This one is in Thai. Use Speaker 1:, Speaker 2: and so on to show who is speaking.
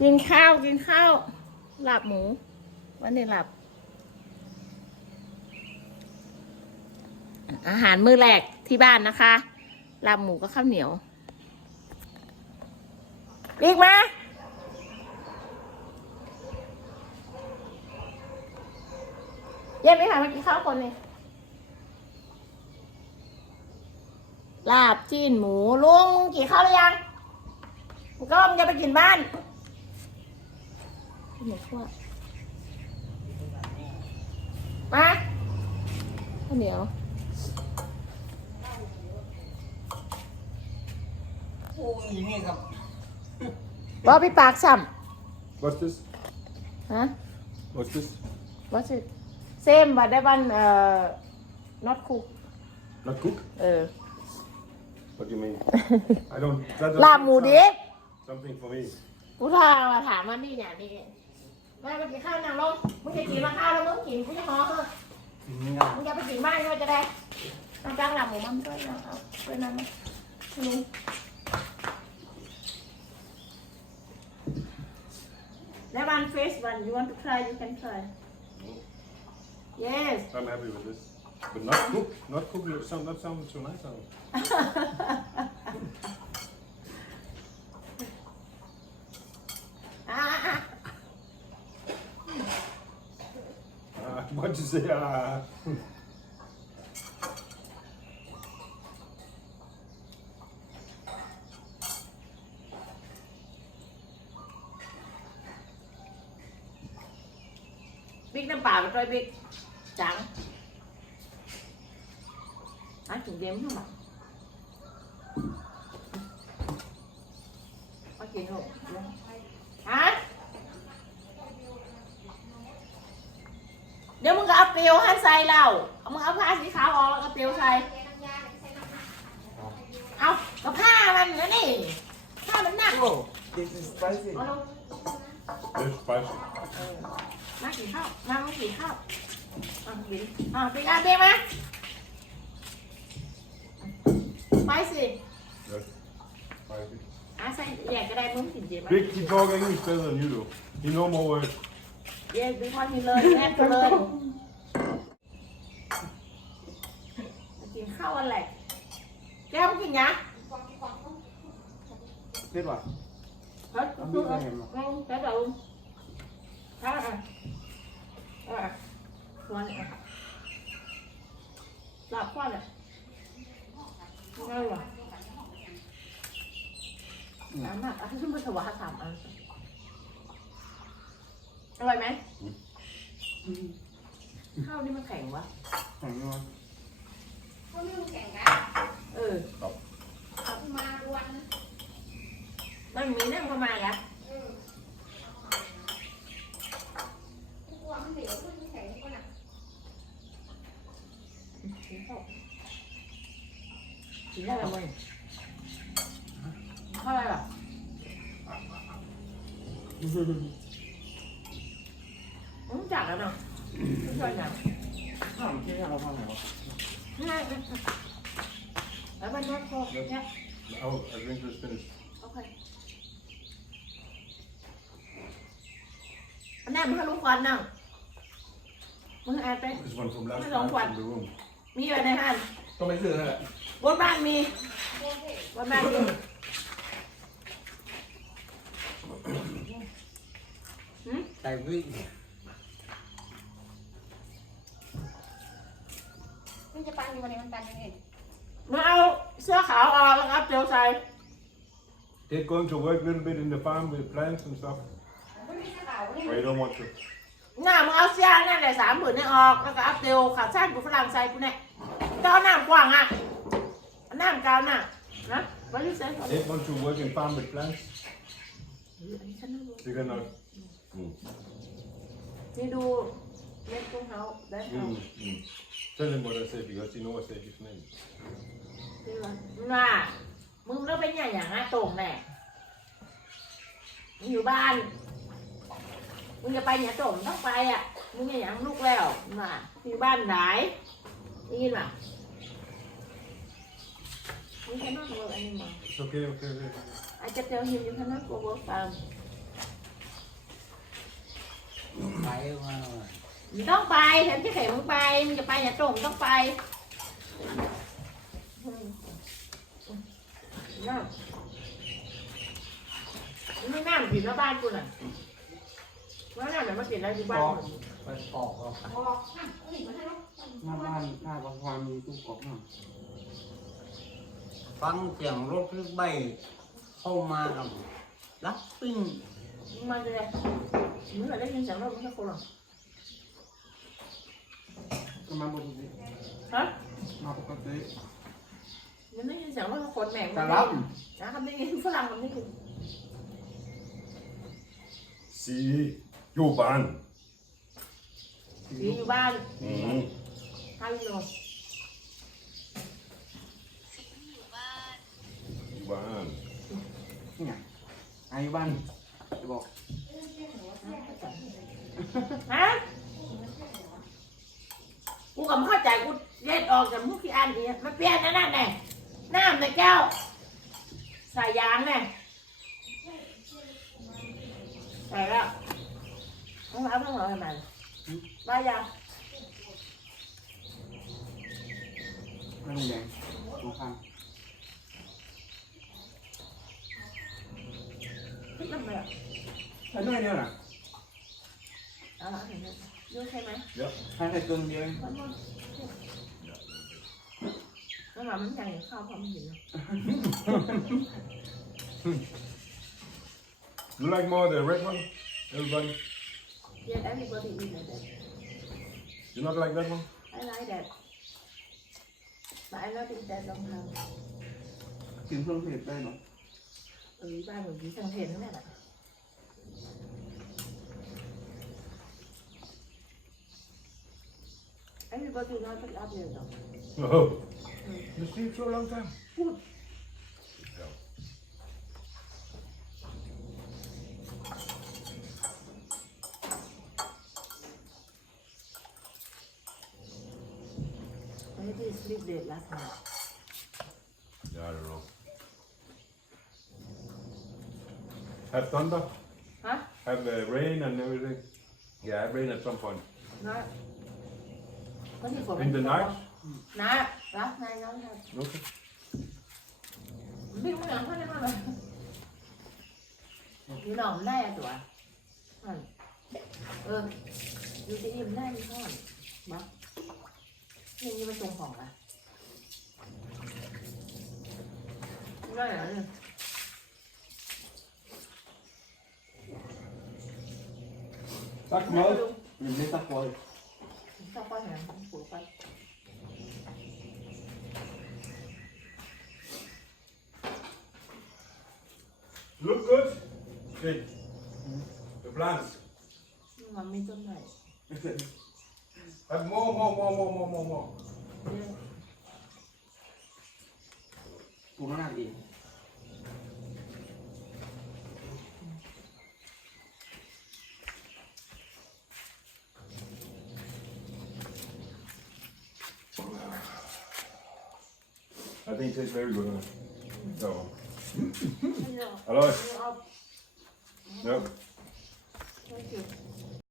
Speaker 1: กินข้าวกินข้าวหลับหมู วันนี้หลับ อาหารมื้อแรกที่บ้านนะคะหลาบหมูกับข้าวเหนียวรีกมาเย็นไหมคะมากินข้าวคนนี่ลาบจีนหมูลุงมึงกินข้าวหรือยังมึงก็มึงจะไปกินบ้าน หมูคั่วมาข้าวเหนียว
Speaker 2: โอ้ยนี่ครับ
Speaker 1: บอพี่ปากซ้
Speaker 3: What's this? ำ
Speaker 1: ฮะ
Speaker 3: What's this?
Speaker 1: what's it same but that one uh not cook
Speaker 3: Not cook?
Speaker 1: เออ
Speaker 3: What do you mean? I don't. That
Speaker 1: ลาบหมูดิบ
Speaker 3: Something for me.
Speaker 1: กูถามมาถามมันนี่เนี่ยนี่ มาไปกินข้าวนางลงมึงจะกินมาข้าวแล้วมึงกินกูจะหอเหอะ
Speaker 2: นี่ครับ
Speaker 1: มึงจะไปกินบ้านก็จะได้ต้องจ้างหลับหมูมันด้วยนะเอาด้วยนะลุง That one first one you want to try you can try yes
Speaker 3: I'm happy with this. But not cook. Not cook. You sound not sound so nice. What'd you say? Uh,
Speaker 1: Biết nó bảo rồi biết Chẳng Ăn chừng đếm không ạ Có chuyện không? Hả? เดี๋ยวมึงก็ เอาเปลียวให้ใส่เราเอามึงเอาผ้าสีขาวออกแล้วก็เปลียวใส่ เอาก็ผ้ามันนะนี่ผ้ามันหนัก
Speaker 2: โอ้ this is spicy
Speaker 1: เอาลง
Speaker 3: it's spicy.
Speaker 1: เออนั่งกินข้าวนั่งกินข้าวอะบินอะบินอะบินมาไปสิ
Speaker 3: Yes. Spicy.
Speaker 1: อะใส่แยกก็ได้มึงกินเจ็บไหม
Speaker 3: Big, he talk English better than you do. He know more words.
Speaker 1: แยกดึงความกินเลยแยกไปเลยกินข้าวอะไรแก้วมึงกินยัง
Speaker 2: เผ็ดว่ะ
Speaker 1: เฮ้ยลูกเอ้ยลงแก้วเดี๋ยวลุงข้าวอะอะวันอะหลับข้าวเลยง่ายวะอันน่ะอันที่มันถวายสามอันอร่อยไหมข้าวนี่มันแข็งวะ
Speaker 2: แข็งว่ะ
Speaker 4: เขาไม่รู้แข่งกัน
Speaker 1: เออ
Speaker 4: เอามาวัน
Speaker 1: มันมีนั่งเข้ามาอะ
Speaker 4: เออทุกวันมันเหลวขึ้นแข็งก็หนัก
Speaker 1: กินข้าวกินได้แล้วมึงข้าวอะไรล่ะมึงจักแล้วเนาะไม่ใช่ยัง
Speaker 2: ข้าวมันเค็มเราทำไงวะ
Speaker 1: ง่ายแล้วมันนัดโคกเนี่ย
Speaker 3: Oh, I drink this finished.
Speaker 1: โอเคอันนั้นมึงให้ลุงควันนั่งมึงแอบไป
Speaker 3: This one from last
Speaker 1: Cái
Speaker 3: time
Speaker 1: lồng quạt.
Speaker 3: in the room.
Speaker 1: มีอยู่ในห้าง
Speaker 2: ก็ไม่ซื้อนั่นแหละ
Speaker 1: บนบ้านมี
Speaker 4: โอเค
Speaker 1: บนบ้านมี
Speaker 2: ไก่วิ่ง
Speaker 4: มันจะปันอยู่วันนี้มันปันยังไง
Speaker 1: มาเอาเสื้อขาวออกแล้วก็เจียวใส่
Speaker 3: They're going to work a little bit in the farm with plants and stuff.
Speaker 4: มันไม่ใช่ขาวนี่
Speaker 3: Or you don't want to?
Speaker 1: หน้ามึงเอาเสื้อนั่นแหละสามหมื่นนี่ออกแล้วก็เอาเตียวขาสั้นกูฝรั่งใส่กูเนี่ยเจ้าหน้ากว้างอะเอาหน้ากาวหน้านะวันนี้เซ็น
Speaker 3: They want to work in farm with plants.
Speaker 1: นี่
Speaker 3: They cannot. Mm.
Speaker 1: ดูเล็กตุ้งเฮาได้เฮา
Speaker 3: Mm. Mm. Tell him what I said because he knows I said his name.
Speaker 1: ดีวะน่ามึงต้องเป็นอย่างอย่างอะตรงแน่มึงอยู่บ้าน มึงจะไปเนี่ยตรงต้องไปอะมึงอย่างอย่างลูกแล้วน่ะอยู่บ้านไหนได้ยินป่ะมึงแค่นอกเวิร์กอันนี้มั้ง
Speaker 3: It's okay, okay, okay.
Speaker 1: I just tell him you cannot go work farm
Speaker 2: ไปมา
Speaker 1: มึงต้องไปฉันจะเข็มึงไปมึงจะไปอย่าตรงมึงต้องไปอืมน้ำไม่น้ำผิดแล้วบ้านกูน่ะ ว่าน้ำเดี๋ยวมาติดอะไรอยู่บ้านมึง
Speaker 2: ไปปอกเอา
Speaker 4: บอกนั่นเอ้ยมาให้ลูก
Speaker 2: หน้าบ้านหน้าบางความมีตู้กบหน่อยฟังเสียงรถลึกใบเข้ามากับลักปิ้ง
Speaker 1: มึงมาเลยมึงเหมือนได้ยินเสียงรถมึงแค่คนหรอ
Speaker 2: ก็มาปกติ
Speaker 1: ฮะ
Speaker 2: มาปกติ
Speaker 1: มึงได้ยินเสียงรถแค่คนแหม่ง
Speaker 2: กะลับ
Speaker 1: นะคำได้ยินฝรั่งคำได้ยิน
Speaker 3: See, Joban.
Speaker 1: ดีอยู่บ้าน
Speaker 3: Mm.
Speaker 1: ห้ากิโล
Speaker 3: Joban.
Speaker 2: เนี่ยอายุบ้านจะบอก
Speaker 1: ฮะกูก็ไม่เข้าใจกูเล็ดออกจากมุกที่อันนี้มันเปลี่ยนนะนั่นแน่น้ำในแก้วใส่ยางแน่ใส่แล้ว
Speaker 2: không áo nó ngồi mà bao giờ. Nó
Speaker 1: không đẹp không thích lắm rồi ạ. Thấy nói nữa à đó là vô thêm mà được hai thầy cưng đi em. Nó làm bánh cày không không gì
Speaker 3: You like more the red one, everybody?
Speaker 1: เย็น everybody eat like that
Speaker 3: You not like that one?
Speaker 1: I like that but I not eat that long time
Speaker 2: กินเครื่องเทศได้หรอ
Speaker 1: เออบ้านผมอยู่ทางเพนนั่นแหละ Everybody not pick up there though
Speaker 3: Oh. You see it for a long time?
Speaker 1: Good. Maybe sleep late last night
Speaker 3: Yeah, I don't know. Have thunder?
Speaker 1: Huh?
Speaker 3: Have uh, rain and everything? Yeah, have rain at some point.
Speaker 1: นะก็ที่ฝน
Speaker 3: In the night?
Speaker 1: นะรับนายน้องครับ
Speaker 3: Okay.
Speaker 1: วิ่งไม่หลังเขาได้มาเลยอยู่หนองได้อ Tắt mới. Nhìn thấy tắt rồi. Tắt quá hả? Không phải.
Speaker 3: Look good. Okay. The plants.
Speaker 1: Nhưng mà mình trong này.
Speaker 3: But more, more, more, more, more, more, more.
Speaker 2: Yeah. Của?
Speaker 3: I think it tastes very good. Huh? So,
Speaker 1: ไม่เอา
Speaker 3: hello.
Speaker 1: ไม่เอา
Speaker 3: Yep.